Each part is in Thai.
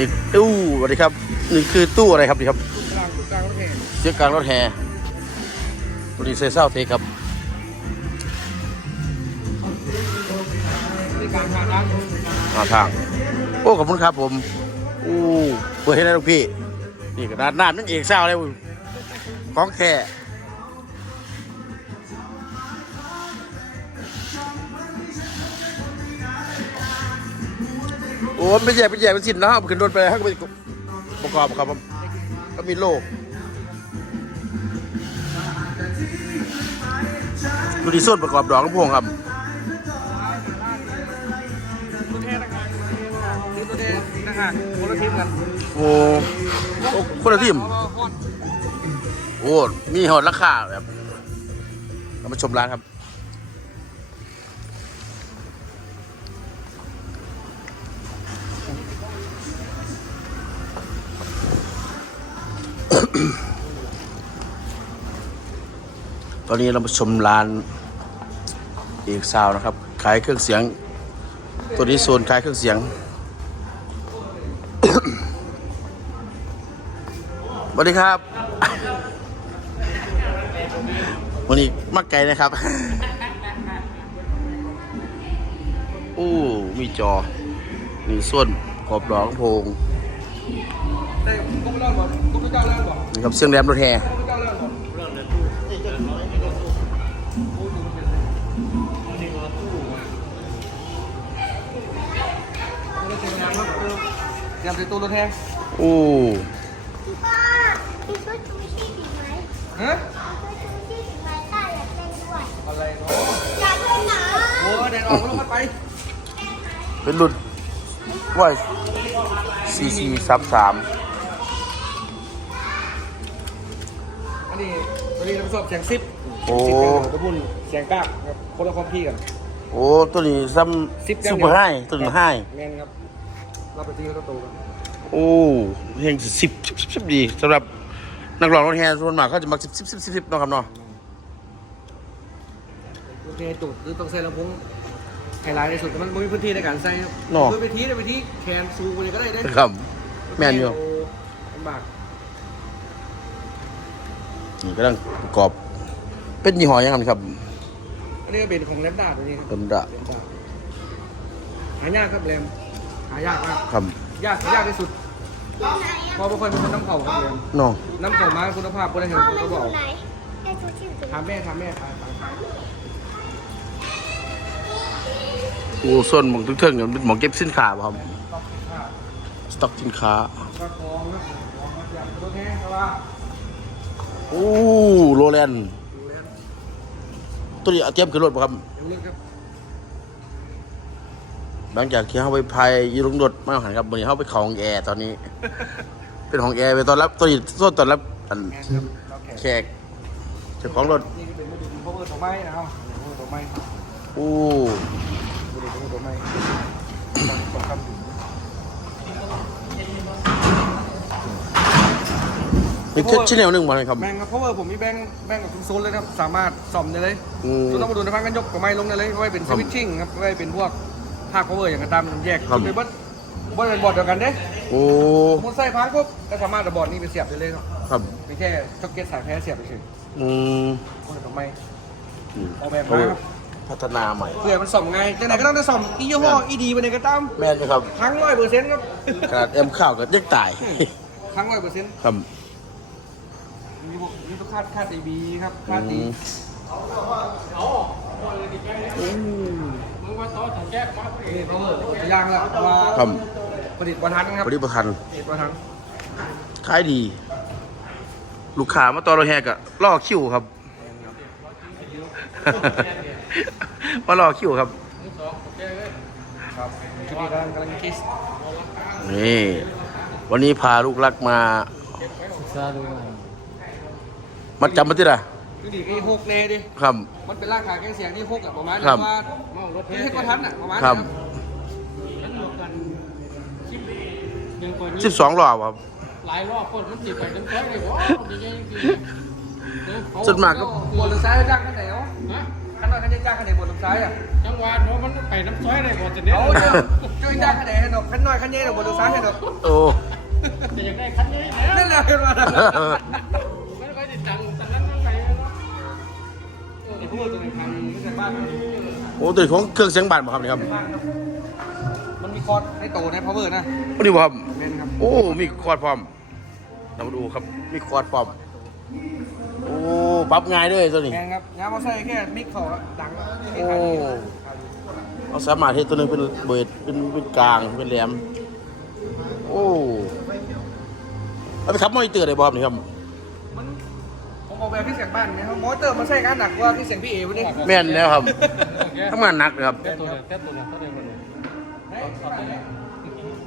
นี่ตู้สวัสดีครับนี่คือตู้อะไรครับนี่ครับกลางกลางรถแห่เสียกลางรถแห่ตัวนี้เซเซาเทครับทางทางนั้นมาทาง โอ้ขอบคุณครับผมอู้เปิดให้ได้ลูกพี่ นี่กระดาษน้ำนั่นเอกเศร้าเลยของแค่ โอ้ไม่ใช่ไม่ใช่เป็นสินนะขึ้นรถไปให้ก็ไปประกอบครับผมก็มีโลกดูดีส้นประกอบดอกลำโพงครับรถแห่นะครับทีมรถแห่นะครับคนละทีมกันโอ้โอ้คนละทีมโอ้ มีหอดราคาแบบเรามาชมร้านครับ ตอนนี้เรามาชมร้านเอกซาวนะครับ ขายเครื่องเสียง ตัวนี้โซนขายเครื่องเสียงสวัสดีครับวันนี้มักไก่นะครับโอ้มีจอ มีส่วนขอบดอกลำโพง ได้ก็ไม่รอดบ่ก็ไม่เจ้าเล่นบ่นี่ครับเสียงแหลมรถแห่ก็ไม่เจ้าเล่นบ่เตรียมใส่ตู้รถแห่โอ้พี่ป้าพี่ช่วยชูชีพอีกไหมฮะช่วยชูชีพอีกไหมป้าอยากเล่นด้วยอะไรเนาะอยากเล่นหนาโอ้เดินออกแล้วก็ไปเป็นรุ่นว่ายซีซีสามสาม อันนี้ ตัวนี้เราสอบเสียงซิปโอ้ ซิปกันตะบุญเสียงกล้าครับคนละคอมพี่กัน โอ้ตัวนี้ซ้ซิปำซุปเปอร์ไฮตัวนี้ไฮแม่นครับเราไปตีเขาโตกันโอ้เพลงสิบสิบสิบสิบดีสำหรับนักร้องรถแห่ส่วนมากเขาจะมักสิบสิบสิบสิบสิบเนาะครับเนาะโอเคจุดหรือต้องใส่ลำโพงไฮไลท์ในสุดแต่มันไม่มีพื้นที่ในการใส่ครับเนาะคือไปทีได้ไปทีแคนซูไปเลยก็ได้ได้ครับแม่นอยู่ลำบาก นี่กำลังประกอบ เป็นยี่ห้อยังไงครับอันนี้ก็เป็นของแรมดาตัวนี้ครับเริ่มดะแรมดาหายากครับแรมหายากมากครับยากยากที่สุดอยู่ไหนอะเพราะบางคนเป็นคนน้ำเข่าครับแรมเนาะน้ำเข่ามาคุณภาพก็ได้เห็นพ่อผมมันก็อบอยู่กไหนไอ้ชูชีพอยู่ไหนถามแม่ถามแม่ถามถามถามโอ้ส่วนหมองทึ่งๆเนี่ยมันเป็นหมองเก็บสินค้าป่ะครับสต็อกสินค้า ก็กองนะกองมาจากตัวแทนเพราะว่า โอ้โรแลนด์ดูแลตัวนี้เอาเตรียมขึ้นรถป่ะครับเดี๋ยวเลิกครับหลังจากที่เขาไปพายอยูลงรถมาหันครับวันนี้เขาไปเของแอร์ตอนนี้ เป็นของแอร์ไปตอนรับตัวนี้ต้นตอนรับอันแอนครับเราแข่งแขกเจ้าของรถนี่ก็เป็นมือถือ power ตัวไม้นะครับมือตัวไม้โอ้มือถือตัวไม้ต้องคำถึง มีแค่ชิ้นเดียวหนึ่งมาเลยครับแบงค์ครับ power ผมมีแบงค์แบงค์กับทุกโซนเลยนะครับ สามารถซ่อมได้เลยอืม คุณต้องมาดูในพังกันยกตัวไม้ลงได้เลยไว้เป็นครัสบวิตชิ่งครับไว้เป็นพวกภาค power อย่างกระตามแยกครับขึ้นไปเบิ้ลเบิ้ลเป็นบอร์ดเดียวกันเด้โอ้สมมติใส่พังปุ๊บก็สามารถเอาบอร์ดนี้ไปเสียบได้เลยครับครับมีแค่ช็อคเก็ตสายแพ้เสียบไปเฉยอืมคนตัวไม้ อืมออกแบบมาครับ พัฒนาใหม่ เพื่อมันส่อมไงจังไหนก็ต้องได้ส่อมอียี่ห้ออีดีไปไหนก็ตามแม่นไหมครับทั้งร้อยเปอร์เซ็นต์ครับ ขนาดเอ็มข้าวกับยังตาย ทั้งร้อยเปอร์เซ็นต์ครับมี พวกมีทุกคาดคาดดีบีครับคาดอืดีมนี่เขาย่างแล้วมาครับผลิตวันทันครับปฏิปทันผลิตวันทันขายดี ลูกค้ามาตอนเราแหกอะล่อคิวครับ มารอคิวครับครับชุดนี้กำลังกำลังคิสนี่วันนี้พาลูกรักมา ศึกษาดูหน่อย มาจำมาที่ไหนชุดนี้ก็หกเน่ดิครับ มันเป็นร่างขายแกงเสียงที่หกอะประมาณครับ ว่าที่เฮ็ดวันทันอะประมาณครับสิบสองรอบครับ หลายรอบคนมันติดไปจนเคยเลยว่าดีใจจริงๆส่วนมากก็หัวหรือซ้ายจ้างกันไหนวะนะกขั้นน้อยขั้นใหญ่จ้างขั้นใหญ่บนลำซ้ายอะจังหวะเนาะมันไปน้ำซอยได้บ่จะเด็ดเอาเจ้าเจ้าจ้างขั้นใหญ่ให้ดอกขั้นน้อยขั้นใหญ่ดอกบนลำซ้ายให้ดอกโอ้ จะอยากได้คันนี้แล้วนั่นแหละเห็นไห ไอ้พวกตัวนี้พังไม่ใช่บ้านโอ้ตัวนี้ของเครื่องเสียงบานบ่ครับนี่ครับบ้านครับมันมีคอร์ดในโตในพาวเวอร์นะอันนี้บ่ครับเมนครับโอ้ มีคอร์ดพร้อมเรามาดูครับ มีคอร์ดพร้อม โอ้ปรับง่ายด้วยตัวนี้ แมนครับงานมาใส่แค่มิกเขาอะดังโอ้เราสามารถเฮ็ดตัวหนึงเป็นเบิดเป็นเป็นกลาง เป็นแหลม โอ้เอาไปขับมอนิเตอร์ได้บ่ครับนี่ครับมันผมออก แบบที่เสียงบ้านเนี่ยครับมอเตอร์มันใส่งานหนักกว่าที่เสียงพี่เอวันนี้แม่นแล้วครับทำงานหนักเลยครับ แค่ตัวเดียวแค่ตัวเดียวเท่าเดียวกันเลย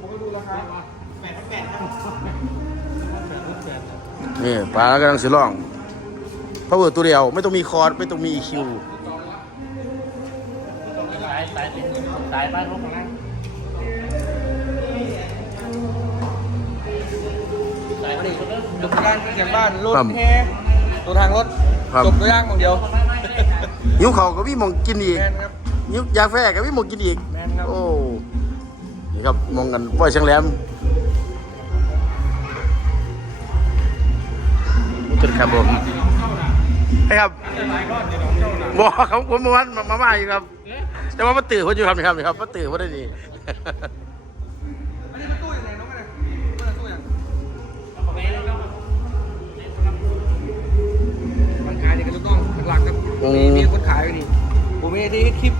ผมไปดูราคานี่ปลากำลังสิร้องพาวเวอร์ตัวเดียวไม่ต้องมีคอร์ดไม่ต้องมีคิวสายสายสายบ้านพวกนั้นอันนี้จบตัวอย่างเสียงบ้านรถครับแฮ ตัวทางรถครับ จบตัวอย่างมองเดียวหิวเขาวก็มีหมองกินอีกแมนครับหิวยาแฟก็มีหมองกินอีก แมนครับ โอ้ นี่ครับมองกันว่อยเชียงแหลมนี่เป็นครับผมให้ครับบอกเขาผมเมื่อวานมามามาอยู่ครับ แต่ว่ามาตื่นเขาอยู่ครับนี่ครับนี่ครับมาตื่นเขาได้ดี อันนี้เป็นตู้ ลักๆครับมีมีคนขายอยู่นี่ผมมีที่คลิป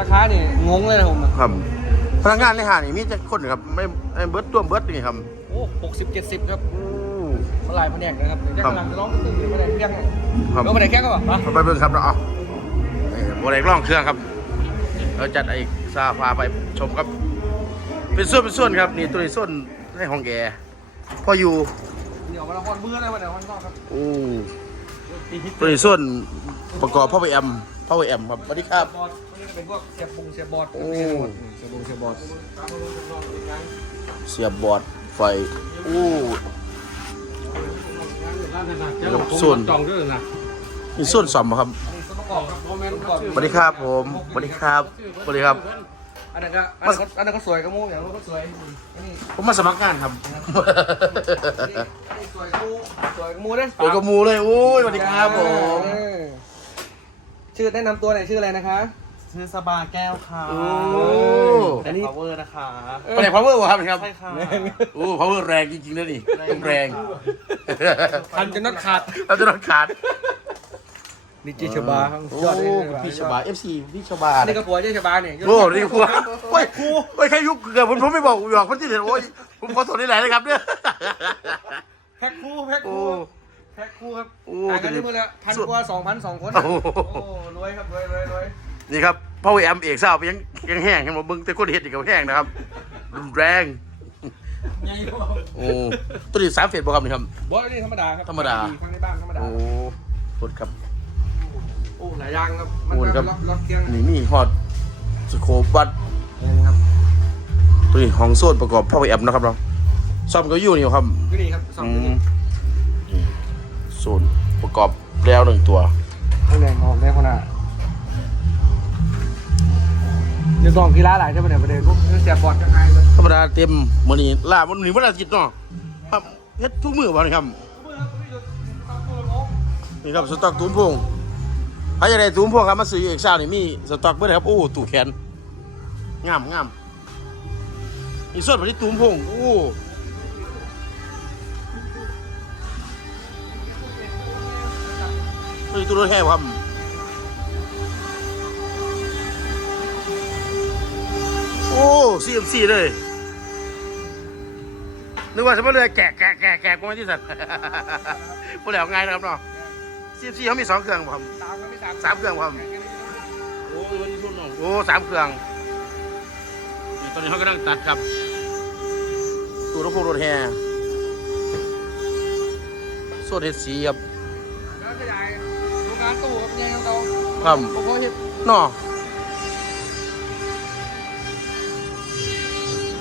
ราคาเนี่ยงงเลยนะผมอะครับ พนักงานในห้างนี่มีจะคนครับไม่ไม่เบิร์ดตัวเบิร์ดนี่ครับโอ้หกสิบเจ็ดสิบครับโอ้มาหลายแผนกนะครับเดี๋ยวจะครับกำลังจะร้องตึ้งๆอยู่แผนกเครื่องครับแล้วแผนกเครื่องก็บอกมาไปเบิ่งครับเนาะเอานี่โมเดลล่องเครื่องครับ เราจัดไอ้ซาฟาไปชมครับ เป็นส่วนเป็นส่วนครับ นี่ตัวนี้ส่วนในห้องแกพออยู่เดี๋ยวมาละครเบื่อเลยวันเดี๋ยววันนอกครับโอ้ ตัวนี้ส่วนประกอบพ่อไปแอมพ่อไปแอมครับสวัสดีครับบอร์ดพวกนี้ก็เป็นพวกเสียบบุงเสียบบอร์ดโอ้เสียบบุงเสียบบอร์ดเสียบบอร์ดไฟโอ้ร้านนั้นนะผมจองด้วยนะมีส่วนสอมบ่ครับอันนี้ส่วนประกอบครับโมเมนต์ประกอบสวัสดีครับผมสวัสดีครับสวัสดีครับ อันนั้นก็อันนั้นก็อันนั้นก็สวยกระมูอย่างนั้นก็สวยอันนี้ผมมาสมัครงานครับ อันนี้อันนี้สวยกระมูสวยกระมูเลยเปิดกระมูเลยโอ้ยสวัสดีครับผมเออชื่อแนะนำตัวหน่อยชื่ออะไรนะคะชื่อสบาแก้วค่ะโอ้อันนี้พาวเวอร์นะคะไปไหนพาวเวอร์วะครับครับใช่ค่ะโอ้พาวเวอร์แรงจริงๆนะนี่ต้องแรง พันจนน็อตขาดเราจะต้องขาด ดิจิชบาครับโอ้ยอดเลยพี่ชบาเอฟซีพี่ชบาอันนี้ก็ผัวเจ๊ชบาเนี่ยโอ้นี่ครูโอ้ยครูโอ้ยแค่ยุคเกือบผมผมไม่บอกหยอกคนที่เห็นโอ้ยผมขอโทษได้หลายนะครับเนี่ยแพ็คคู่แพ็คโอ้คู่แพ็คคู่ครับโอ้อ่านกันที่มือละพันกว่าสองพันสองคนโอ้โอ้รวยครับรวยรวยรวยนี่ครับพ่อแอมเอกสาวไปยังยังแห้งเห็นบอกมึงแต่คนเห็ดอีกกับแห้งนะครับรุนแรงโอ้ตัวนี้สามเฟสบอกครับนี่ครับบอสนี่ธรรมดาครับธรรมดาฟังในบ้านธรรมดาโอ้โทษครับโอ้หลายอย่างครับ มันโอ้ครับล็อกล็อกเกียงนี่มีฮอดสโคปบัตครับตัวนี้ห้องโซนประกอบพ่อแอมนะครับเราซ่อมเก็อยู่นี่ครับก็นี่ครับสองอืตัวมนี้นี่โซนประกอบแล้วหนึ่งตัวข้างในออกได้ขนาดเดี๋ยวต้องกีฬาหลายใช่ไหมเนี่ยประเด็นพวกเสียบบอลกันไงเลยธรรมดาเต็มมื้อนี้ลาบมื้อนี้วันอาทิตย์เนาะครับเฮ็ดทุกมื้อบ่นี่ครับนี่ครับสต็อกตูนพวง ใครอยได้ตูนพวงครับมาซื้อเอกซ่านี่มีสต็อกเบิดครับ โอ้ตู้แขนงามงามอีส่วนไปที่ตูนพงโอ้ตัวนี้ตู้รถแห่ครับโอ้ CMC เลยนึกว่าสมมติเลยแกะแกะแกะแกะกูไม่ที่สัตว์พวกแล้วง่ายนะครับเนาะ CMC เขามีสองเครื่องครับสามก็ไม่สามสามเครื่องครับโอ้ยวันนี้ทุนโอ้สามเครื่องนี่ตอนนี้เขากำลังตัดครับตู้รถพวกรถแห่โซนเฮดสีครับ แล้วขยายโรงงานตู้ครับยังยังเราครับโอ้โหเห็ดเนาะ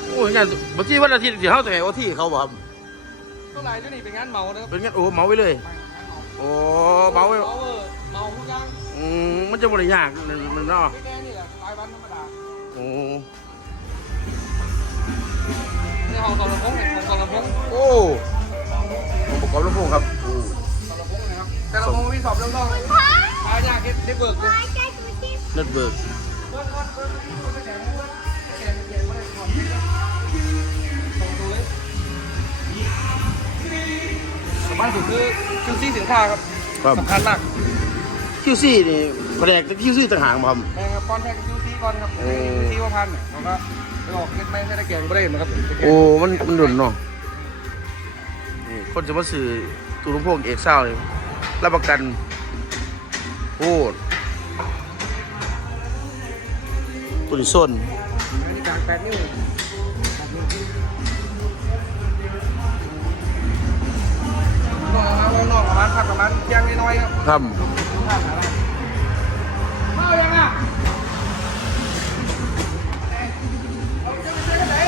โอ้ยงานบางทีวันอาทิตย์เดี๋ยวเขาแต่โอที่เขาบอกครับเท่าไหร่เจ้านี่เป็นงานเหมานะครับเป็นงานโอ้เหมาไปเลยงานเหมา โอ้โอ้เบาไว้เมาเวอร์เมาทุกอย่างอืมมันจะบริยากนั่นมันเนาะไม่แค่นี่แหละรายวันธรรมดาโอ้ในห้องตอนลำโพงเนี่ยห้องตอนลำโพงโอ้ผมประกอบลำโพงครับโอ้ตอนลำโพงนะครับแต่ลำโพงมีสอบเรื่องต้องหายากได้เบิกเลยไม้ใช้ชูชีพเน็ตเบิร์กสำคัญสุดคือ คิวซี่สินค้าครับครับ สำคัญมากคิวซี่นี่แผนกคิวซี่ต่างหากบ่ครับแม่ครับก้อนแท้กับคิวซี่ก่อนครับโอ้คิวซี่ว่าพันเนี่ยเราก็ไปออกเงินไม่ใช่ตะเกียงไม่ได้เห็นนะครับโอ้ มันมันดุนเนาะนี่คนจะมาซื้อตู้ลำโพงเอกเศร้าเลยรับประกันโอ้ตัวนี้ส้นอันนี้กลางแปดนิ้วน้องเอาไว้นอกประ มาณพักประมาณเที่ยงน้อยๆครับครับเข้ายังอะเอาจะไป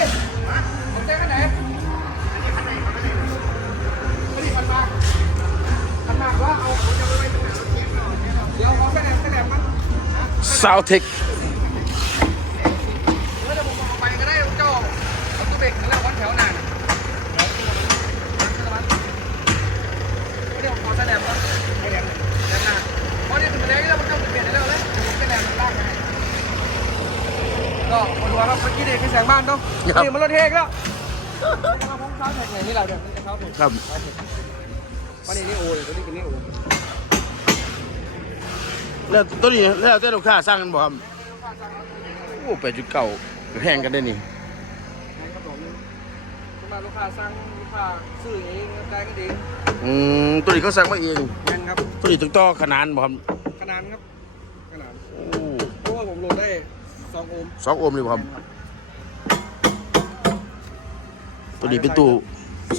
บ้านต้องนี่มันรถเทกแล้วมาพ้องซ้ายแท็กไหนนี่เราเดี๋ยวมันจะเข้าผมครับวันนี้นี่โอ้ยตัวนี้เป็นนี่โอ้แล้วตัวนี้แล้วแต่ลูกค้าสร้างกันบ่ครับโอ้แปดจุดเก้าแพงกันได้นี่ครับผมมาลูกค้าสั่งลูกค้าซื้อเองได้ก็ดีอืมตัวนี้เขาสั่งมาเองแม่นครับตัวนี้ต้องต่อขนานบ่ครับขนาดครับขนาดโอ้เพราะว่าผมโหลดได้สองโอห์มสองโอห์มเลยบ่ครับ ตัวนี้เป็นตู้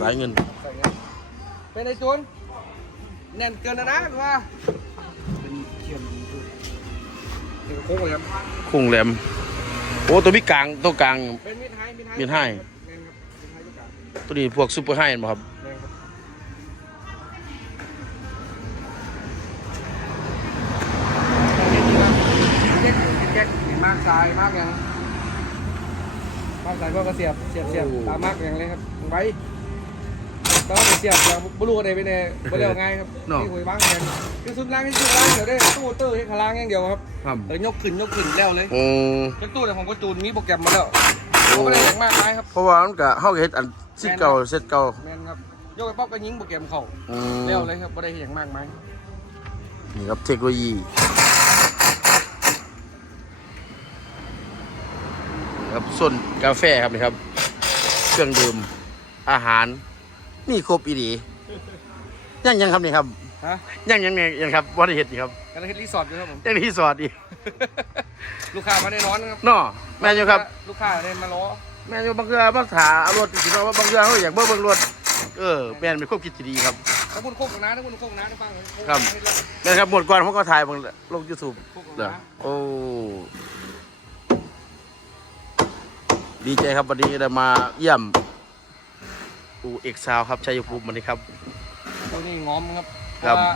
สายเงินใส่เงี้ยเป็นไอ้จูนแน่นเกินนะนะหรือว่าเป็นเขียนเดี๋ยวโค้งเลยครับคุ้งแหลมโอ้ตัวมีกลางตัวกลางเป็นมิดไฮมิดไฮมิดไฮแม่นครับมิดไฮทุกอย่างตัวนี้พวกซูเปอร์ไฮน์บ่ครับแม่นครับ สียบเสียบเสียบตามมากอย่างเลยครับไว้ตอนเสียบอย่างบลูอะไรไปเนี่ยไม่เร็วง่ายครับเนาะ ที่คุยบ้างแทนคือสุดล่างที่สุดล่างเดี๋ยวได้ตู้เตอร์ให้ขาล่างอย่างเดียวครับครับเออยกขึ้นยกขึ้นแล้วเลยโอ้ จักตู้เนี่ยผมก็จูนมีโปรแกรมมาแล้วเขาไม่ได้อย่างมากมายครับเพราะว่ามันก็เฮาก็เฮ็ดอันซิเก่าเซตเก่าแมนครับยกไปป๊อปก็ยิงโปรแกรมเขาอืมแล้วเลยครับไม่ได้อย่างมากมายนี่ครับเทคโนโลยี ครับส่วนกาแฟครับนี่ครับ เครื่องดื่มอาหารนี่ครบอีดียังยังครับนี่ครับฮะยังยังไงยังครับว่าได้เห็ดนี่ครับกำลังเฮ็ดรีสอร์ทอยู่ครับผมยังที่สอดอีกลูกค้ามาได้นอนครับเนาะแม่นอยู่ครับ ลูกค้าได้มาล้อแม่นอยู่บางเทื่อมาถาเอารถสิเนาะว่าบางเทื่อเขาอยากเบิ่งเบิ่งรถเออแม่นเป็นควบคิดที่ดีครับถ้าคุณโคกนะถ้าคุณโคกนะได้ฟังครับแม่นครับหมดก่อนผมก็ถ่ายเบางลง YouTube โคกเด้อนะโอ้ ดีใจครับวันนี้ได้มาเยี่ยมอูเอกซาวครับชัยภูมิวันนี้ครับตัวนี้ง้อมครับครับเพาะว่า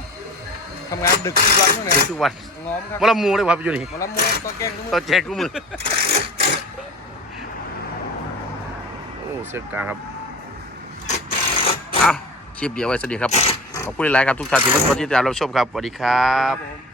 ทำงานดึกทุกวันเท่านั้นทุกวันง้อมครับวันละมูเลยครับอยู่นี่มาละมูตัวแกล้งทุกตมื้ออนแจกกูมือโอ้เสียงกลางครับอะคลิปเดียวไว้สวัสดีครับขอบคุณหลายๆครับทุกท่านที่มาติดตามรับชมครับสวัสดีครับผม